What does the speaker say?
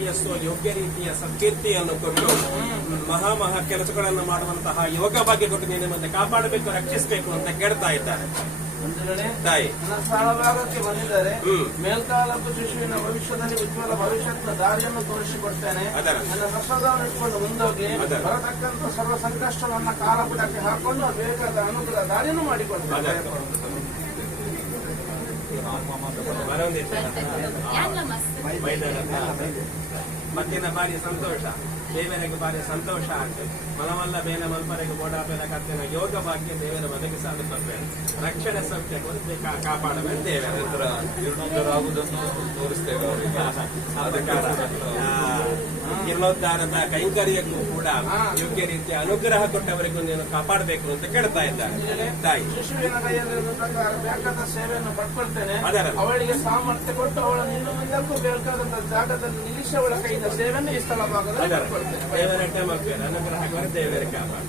ಶ್ರೇಯಸ್ಸು ಯೋಗ್ಯ ರೀತಿಯ ಸತ್ಕೀರ್ತಿಯನ್ನು ಕೊಟ್ಟು ಮಹಾ ಕೆಲಸಗಳನ್ನು ಮಾಡುವಂತಹ ಯೋಗ ಭಾಗ್ಯ ಕೊಟ್ಟು ನಿನ್ನ ಮುಂದೆ ಕಾಪಾಡಬೇಕು, ರಕ್ಷಿಸಬೇಕು ಅಂತ ಕೇಳ್ತಾ ಇದ್ದಾರೆ ತಾಯಿ. ನನ್ನ ಸ್ಥಳಭಾಗಕ್ಕೆ ಬಂದಿದ್ದಾರೆ. ಮೇಲ್ಕಾಲಪ್ಪ ಶಿಶುವಿನ ಭವಿಷ್ಯದಲ್ಲಿ ಉಜ್ವಲ ಭವಿಷ್ಯದ ದಾರಿಯನ್ನು ತೋರಿಸಿಕೊಡ್ತೇನೆ. ನನ್ನ ಪ್ರಸಾದವನ್ನು ಇಟ್ಕೊಂಡು ಮುಂದೋಗಿ ಬರತಕ್ಕಂಥ ಸರ್ವ ಸಂಕಷ್ಟವನ್ನ ಕಾಲಪುಟಕ್ಕೆ ಹಾಕೊಂಡು ಬೇಕಾದ ಅನುಕೂಲ ದಾರಿಯನ್ನು ಮಾಡಿಕೊಡ್ತೇನೆ. ಮತ್ತಿನ ಬಾರಿ ಸಂತೋಷ, ದೇವರಿಗೆ ಬಾರಿ ಸಂತೋಷ ಆಗ್ತದೆ. ಮನವಲ್ಲ ಬೇನ ಮಲ್ಪರೆಗೆ ಓಡಾಬೇಡ ಕತ್ತಿನ ಯೋಗ ಭಾಗ್ಯ ದೇವರ ಒದಗಿಸಲು ತಪ್ಪೇನು, ರಕ್ಷಣೆ ಸೌಖ್ಯ ಕುರಿತು ಕಾಪಾಡಬೇಕು ದೇವರ ಜೀರ್ಣೋದ್ಧಾರಗುವುದನ್ನು ತೋರಿಸ್ತೇವೆ ಅವರಿಗೆ. ಜೀರ್ಣೋದ್ಧಾರದ ಕೈಂಕರ್ಯಕ್ಕೂ ಕೂಡ ಯೋಗ್ಯ ರೀತಿಯ ಅನುಗ್ರಹ ಕೊಟ್ಟವರಿಗೂ ನೀನು ಕಾಪಾಡಬೇಕು ಅಂತ ಕೇಳ್ತಾ ಇದ್ದಾರೆ ತಾಯಿ. ಶಿಶುವಿನ ಕೈಯಲ್ಲಿ ಬೇಕಾದ ಸೇವೆಯನ್ನು ಪಡ್ಕೊಳ್ತೇನೆ. ಅದರ ಅವಳಿಗೆ ಸಾಮರ್ಥ್ಯ ಕೊಟ್ಟು ಅವಳ ನಿನ್ನ ಮುಂದಕ್ಕೂ ಬೇಕಾದಂತಹ ಜಾಗದಲ್ಲಿ ನಿಲ್ಲಿಸಿ ಅವಳ ಕೈಯಿಂದ ಸೇವೆಯನ್ನು ಈ ಸ್ಥಳ ಭಾಗದಲ್ಲಿ ದೇವರ ಟೈಮ್ ಅನುಗ್ರಹ ದೇವರ ಕಾಪಾಡ.